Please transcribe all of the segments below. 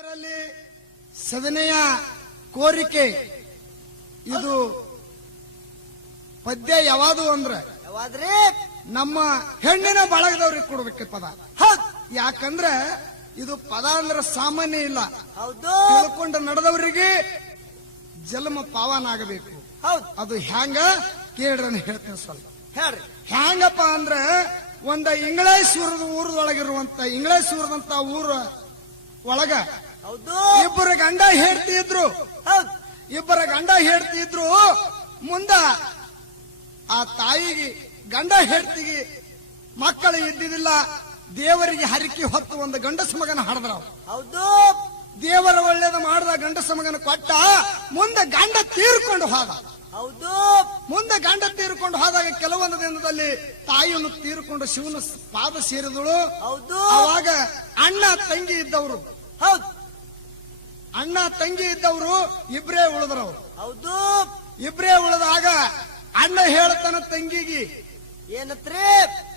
ಅದರಲ್ಲಿ ಸದನೆಯ ಕೋರಿಕೆ ಇದು ಪದ್ಯ ಯಾವುದು ಅಂದ್ರೆ ಯಾವಾದ್ರಿ ನಮ್ಮ ಹೆಣ್ಣಿನ ಬಳಗದವ್ರಿಗೆ ಕೊಡ್ಬೇಕು ಪದ. ಹೌದ್ ಯಾಕಂದ್ರೆ ಇದು ಪದ ಅಂದ್ರೆ ಸಾಮಾನ್ಯ ಇಲ್ಲ. ಹೌದು ತಿಳ್ಕೊಂಡು ನಡೆದವರಿಗೆ ಜನ್ಮ ಪಾವನ ಆಗಬೇಕು. ಹೌದ್ ಅದು ಹ್ಯಾಂಗ ಕೇಳ್ರನ್ನ ಹೇಳ್ತೇನೆ ಸ್ವಲ್ಪ. ಹೇಳ್ರಿ. ಹ್ಯಾಂಗಪ್ಪ ಅಂದ್ರೆ ಒಂದ ಇಂಗ್ಲೇಶ್ವರದ ಊರದೊಳಗಿರುವಂತ ಇಂಗ್ಲೇಶ್ವರದಂತ ಊರ ಒಳಗ ಹೌದು ಇಬ್ಬರ ಗಂಡ ಹೇಳ್ತಿದ್ರು. ಹೌದ್ ಇಬ್ಬರ ಗಂಡ ಹೇಳ್ತಿದ್ರು. ಮುಂದ ಆ ತಾಯಿಗೆ ಗಂಡ ಹೇಳ್ತಿಗೆ ಮಕ್ಕಳು ಇದ್ದಿದ್ದಿಲ್ಲ. ದೇವರಿಗೆ ಹರಿಕೆ ಹೊತ್ತು ಒಂದು ಗಂಡಸ ಮಗನ ಹಾಡಿದ್ರ. ಹೌದು ದೇವರ ಒಳ್ಳೇದು ಮಾಡಿದ ಗಂಡಸ ಮಗನ ಕೊಟ್ಟ. ಮುಂದೆ ಗಂಡ ತೀರ್ಕೊಂಡು ಹೋದ. ಹೌದು ಮುಂದೆ ಗಂಡ ತೀರ್ಕೊಂಡು ಹೋದಾಗ ಕೆಲವೊಂದು ದಿನದಲ್ಲಿ ತಾಯಿಯನ್ನು ತೀರ್ಕೊಂಡು ಶಿವನ ಪಾದ ಸೇರಿದಳು. ಹೌದು ಅವಾಗ ಅಣ್ಣ ತಂಗಿ ಇದ್ದವರು ಹೌದ್ ಅಣ್ಣ ತಂಗಿ ಇದ್ದವರು ಇಬ್ರೇ ಉಳಿದ್ರವ್ರು. ಹೌದು ಇಬ್ರೇ ಉಳಿದಾಗ ಅಣ್ಣ ಹೇಳ್ತಾನ ತಂಗಿಗೆ, ಏನತ್ರಿ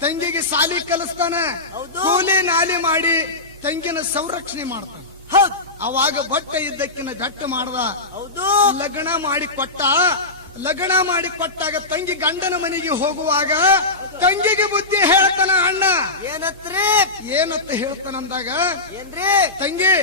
ತಂಗಿಗೆ ಸಾಲಿ ಕಲಿಸ್ತಾನ. ಹೌದು. ಕೂಲಿ ನಾಲಿ ಮಾಡಿ ತಂಗಿನ ಸಂರಕ್ಷಣೆ ಮಾಡ್ತಾನ. ಹೌದ್ ಅವಾಗ ಬಟ್ಟೆ ಇದ್ದಕ್ಕಿನ ಗಟ್ಟು ಮಾಡ್ದ. ಹೌದು ಲಗ್ನ ಮಾಡಿ ಕೊಟ್ಟ. ಲಗ್ನ ಮಾಡಿ ಕೊಟ್ಟಾಗ ತಂಗಿ ಗಂಡನ ಮನೆಗೆ ಹೋಗುವಾಗ ತಂಗಿಗೆ ಬುದ್ಧಿ ಹೇಳ್ತಾನ ಅಣ್ಣ. ಏನತ್ರಿ ಏನಂತ ಹೇಳ್ತಾನಂದಾಗ, ಏನ್ರಿ ತಂಗಿ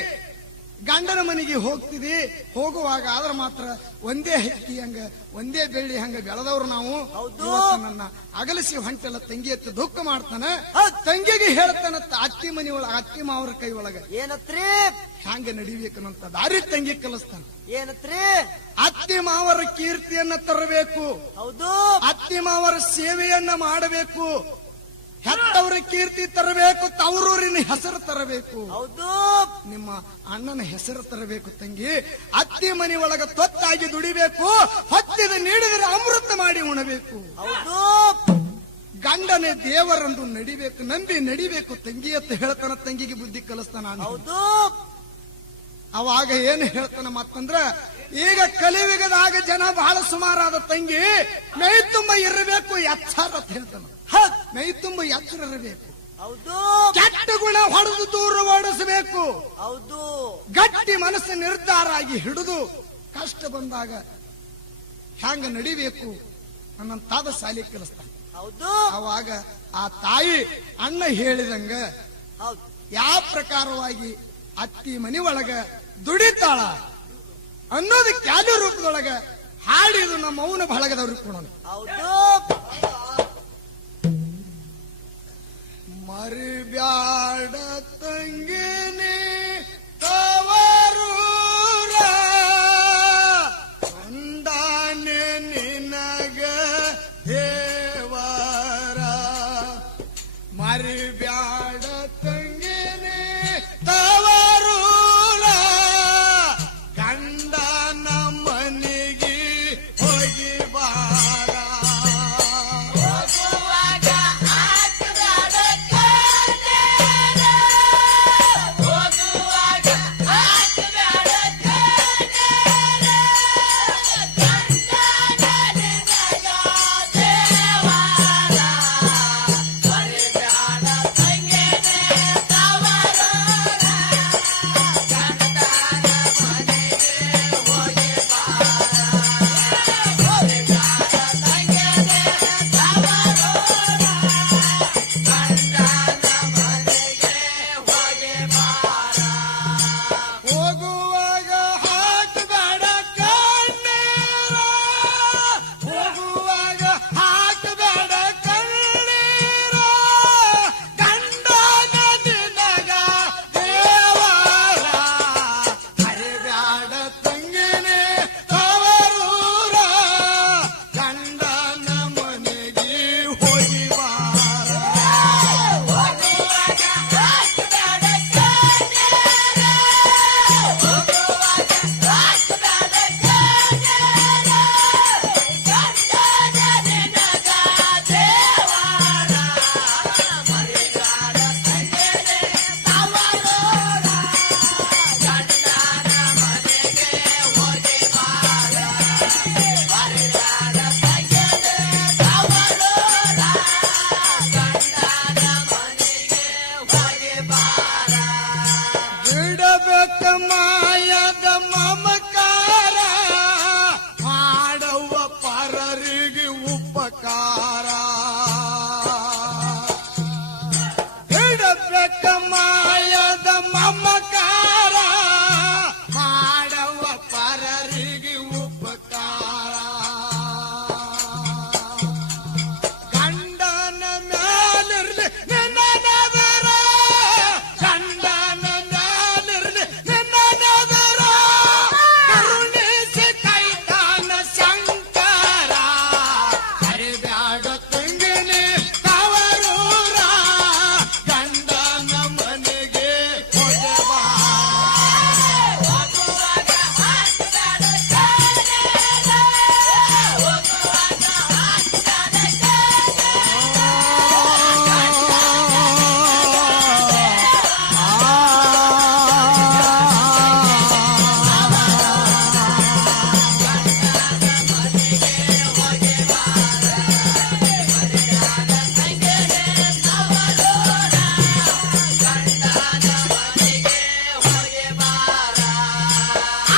ಗಂಡನ ಮನೆಗೆ ಹೋಗ್ತಿದಿ, ಹೋಗುವಾಗ ಆದ್ರ ಮಾತ್ರ ಒಂದೇ ಹಕ್ಕಿ ಹಂಗ ಒಂದೇ ಬೆಳ್ಳಿ ಹಂಗ ಬೆಳೆದವ್ರು ನಾವು. ಹೌದು. ಇವತ್ತು ನನ್ನ ಅಗಲಿಸಿ ಹೊಂಟೆಲ್ಲ ತಂಗಿ ಎತ್ತಿ ದುಃಖ ಮಾಡ್ತಾನ. ಹೌದ್. ತಂಗಿಗೆ ಹೇಳ್ತಾನ ಅತ್ತಿ ಮನಿ ಒಳಗ ಅತ್ತಿ ಮಾವರ ಕೈ ಒಳಗ ಏನತ್ರಿ ಹ್ಯಾಂಗ ನಡಿಬೇಕನ್ನಂತ ದಾರಿ ತಂಗಿ ಕಲಿಸ್ತಾನ. ಏನತ್ರಿ ಅತ್ತಿ ಮಾವರ ಕೀರ್ತಿಯನ್ನ ತರಬೇಕು. ಹೌದು ಅತ್ತಿ ಮಾವರ ಸೇವೆಯನ್ನ ಮಾಡಬೇಕು. ಹೆತ್ತವರ ಕೀರ್ತಿ ತರಬೇಕು. ತವರೂರಿನ ಹೆಸರು ತರಬೇಕು. ಹೌದು ನಿಮ್ಮ ಅಣ್ಣನ ಹೆಸರು ತರಬೇಕು. ತಂಗಿ ಅತ್ತಿ ಮನೆ ಒಳಗ ತೊತ್ತಾಗಿ ದುಡಿಬೇಕು. ಹೊತ್ತಿದ ನೀಡಿದರೆ ಅಮೃತ ಮಾಡಿ ಉಣಬೇಕು. ಹೌದು ಗಂಡನೇ ದೇವರಂದು ನಡಿಬೇಕು, ನಂಬಿ ನಡಿಬೇಕು ತಂಗಿ ಅಂತ ಹೇಳ್ತಾನ. ತಂಗಿಗೆ ಬುದ್ಧಿ ಕಲಿಸ್ತಾನ ಅಣ್ಣ. ಹೌದು ಅವಾಗ ಏನು ಹೇಳ್ತಾನ ಮತ್ತಂದ್ರ, ಈಗ ಕಲಿಯುಗದಾಗ ಜನ ಬಹಳ ಸುಮಾರಾದ ತಂಗಿ ಮೈ ತುಂಬ ಇರಬೇಕು ಎಚ್ಚಾರ ಅಂತ ಹೇಳ್ತಾನ. ಹೌದ್ ಮೈ ತುಂಬ ಎಚ್ಚರ ಇರಬೇಕು. ಹೌದು ಕೆಟ್ಟ ಗುಣ ಹೊಡೆದು ದೂರ ಓಡಿಸಬೇಕು. ಹೌದು ಗಟ್ಟಿ ಮನಸ್ಸು ನಿರ್ಧಾರ ಆಗಿ ಹಿಡಿದು ಕಷ್ಟ ಬಂದಾಗ ಹ್ಯಾಂಗ ನಡಿಬೇಕು ಅನ್ನಂತಾದ ಶಾಲೆ ಕಲಿಸ್ತಾನೆ. ಹೌದು ಅವಾಗ ಆ ತಾಯಿ ಅಣ್ಣ ಹೇಳಿದಂಗ ಹೌದ್ ಯಾವ ಪ್ರಕಾರವಾಗಿ ಅತ್ತಿ ಮನಿ ಒಳಗ ದುಡಿತಾಳ ಅನ್ನೋದು ಕ್ಯಾಲಿ ರೂಪದೊಳಗ ಹಾಡಿದು ನಮ್ಮ ಮೌನ ಬಳಗದವ್ರಿಗೆ ಕೊಡೋಣ. ಹೌದು ಮರಿಬ್ಯಾಡ ತಂಗಿನಿ ತವರೂರ ಕಂದಾನೆ ನಿನಗ ದೇವರ. ಮರಿಬ್ಯಾಡ ತಂಗಿನಿ ತವರೂರ ಕಂದನ ಮನೆಗೆ ಹೋಗಿ ಬಾರ. ಮಾಯದ ಮಮಕಾರ ಮಾಡುವ ಪರರಿಗೆ ಉಪಕಾರ ಬಿಡಬೇಕ ಮಾಯದ ಮಮಕಾರ ಮಾಡುವ ಪರರಿಗೆ ಉಪಕಾರ ಗಂಡನ ಮ್ಯಾಲಿರ್ಲಿ ನಿನ್ನ ನದರ ಗಂಡನ ಮ್ಯಾಲಿರ್ಲಿ ನಿನ್ನ ನದರ ಕರುಣಿಸಿ ಕೈತಾನ ಶಂಕರ ಹರಿಬ್ಯಾಡ ತಂಗಿನಿ ತವರೂರ ಗಂಡನ ಮನೆಗೆ ಹೋಗಬಾ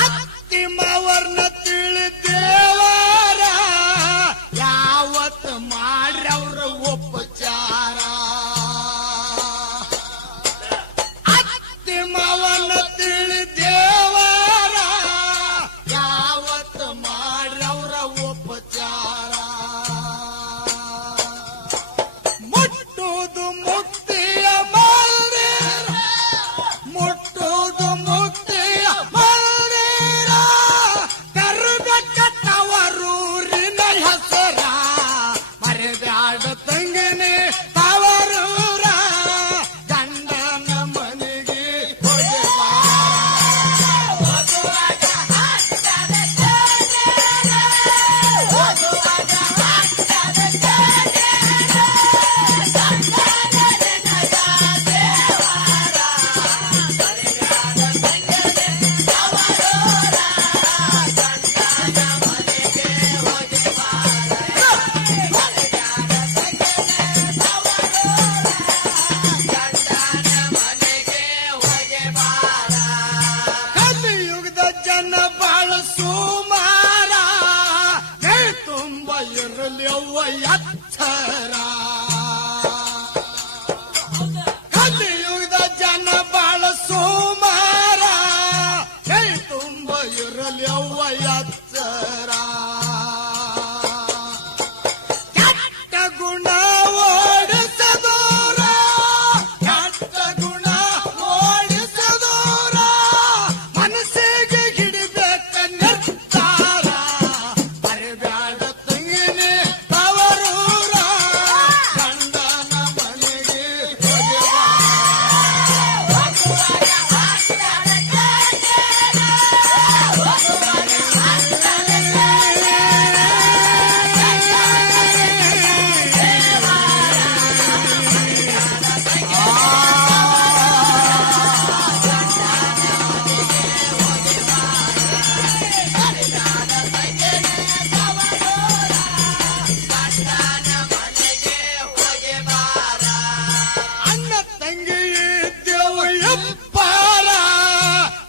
ಅತ್ತಿಮವರ್ನ ತಿಳಿದೇವರ ಯಾವತ್ತು ಮಾಡ್ರವ್ರ ಉಪಚಾರ ಅತ್ತಿಮವನ ತಿಳಿದೇವರ ಯಾವತ್ತು ಮಾಡ್ರವ್ರ ಉಪಚಾರ ಮುಟ್ಟುವುದು ಮುಕ್ತಿಯ ಮಂದಿರ ಮುಟ್ಟುವುದು ಮುಕ್ತಿಯ ಮಂದಿರ ಕರುಬೆಟ್ಟ ತವರೂರಿನ ಹೆಸರ ಮರೆಬ್ಯಾಡ ತಂಗಿನಿ ತವರೂರ ಗಂಡನ ಮನೆಗೆ ಹೋಗಬಾ ಕಲಿಯುಗದ ಜನ ಬಾಳ ಸುಮಾರ ಕೈ ತುಂಬ ಇರಲಿ ಅವ್ವ ಎಚ್ಚರ ಕಲಿಯುಗದ ಜನ ಬಾಳ ಸುಮಾರ ಕೈ ತುಂಬ ಇರಲಿ ಅವ್ವ ಎಚ್ಚರ ಕೆಟ್ಟ ಗುಣ ಓಡಿಸದೂರ ಕೆಟ್ಟ ಗುಣ ಓಡಿಸದೂರ ಮನಸ್ಸಿಗೆ ಹಿಡಿಬೇಕ ನಿರ್ಧಾರ ಮರೆಬ್ಯಾಡ ತಂಗಿನಿ ತವರೂರ ಗಂಡನ ಮನೆಗೆ ಹೋಗಬಾ ಅಣ್ಣ ತಂಗಿ ಇದ್ದೇವು ಎಪ್ಪಾರ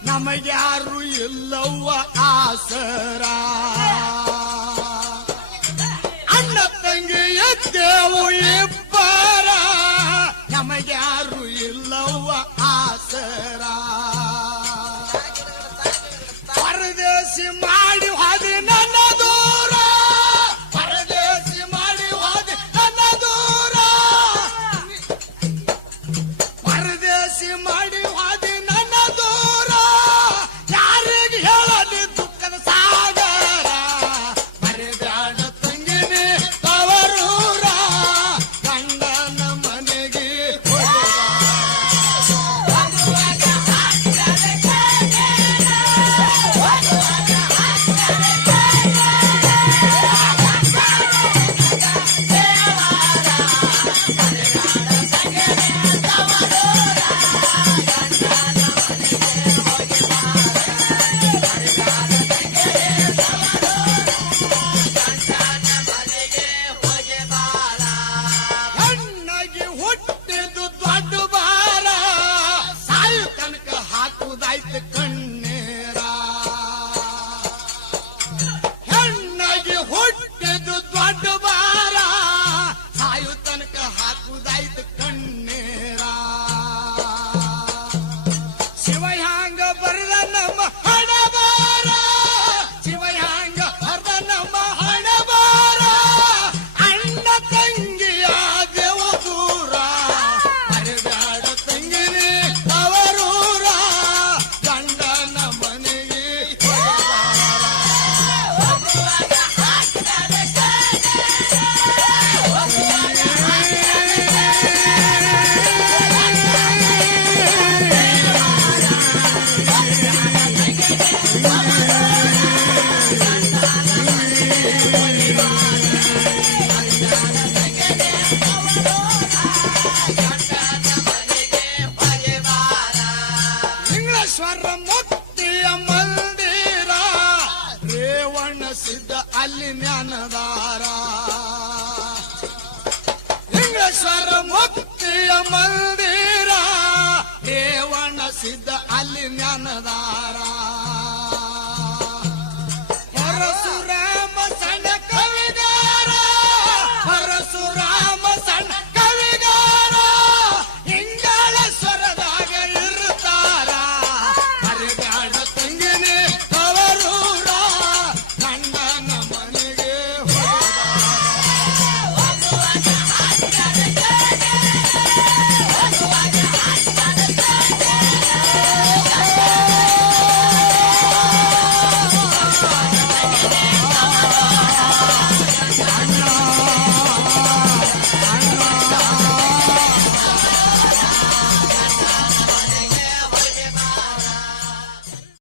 ನಮಗ್ಯಾರು ಇಲ್ಲವ್ವ ಆಸರ ಅಣ್ಣ ತಂಗಿ ಇದ್ದೇವು ಇಬ್ಬರ ನಮಗ್ಯಾರು ಇಲ್ಲವ್ವ ಆಸರ ಪರದೇಶಿ ಮಾಡಿ ಹೋದಿ ನನ್ನ ದೂರ ಪರದೇಶಿ ಮಾಡಿ ಹೋದಿ ನನ್ನ ದೂರ ಪರದೇಶಿ ಮಾಡಿ ಹೋದಿ ನನ್ನ ದೂರ ಯಾರಿಗೆ ಹೇಳಲಿ ದುಃಖದ ಸಾಗರ ಮರೆಬ್ಯಾಡ ತಂಗಿನಿ ತವರೂರ ಗಂಡನ ಮನೆಗೆ ಹೋಗಬಾ ಬರೆದ ನಮ್ಮ ಹಣಬಾರ ಶಿವ ಹ್ಯಾಂಗ ಬರೆದ ನಮ್ಮ ಹಣಬಾರ ಅಣ್ಣ ತಂಗಿಯ ದೇವ ದೂರ ಅರಿಬ್ಯಾಡ ತಂಗಿನಿ ಅವರೂರ ಗಂಡನ ಮನೆಗೆ ಲಿಂಗೇಶ್ವರ ಮುಕ್ತಿಯ ಮಂದಿರ ರೇವಣ ಸಿದ್ಧ ಅಲ್ಲಿ ಜ್ಞಾನದಾರ ಲಿಂಗೇಶ್ವರ ಮುಕ್ತಿಯ ಮಂದಿರ ರೇವಣ ಸಿದ್ಧ ಅಲ್ಲಿ ಜ್ಞಾನದಾರ ಪರಶುರ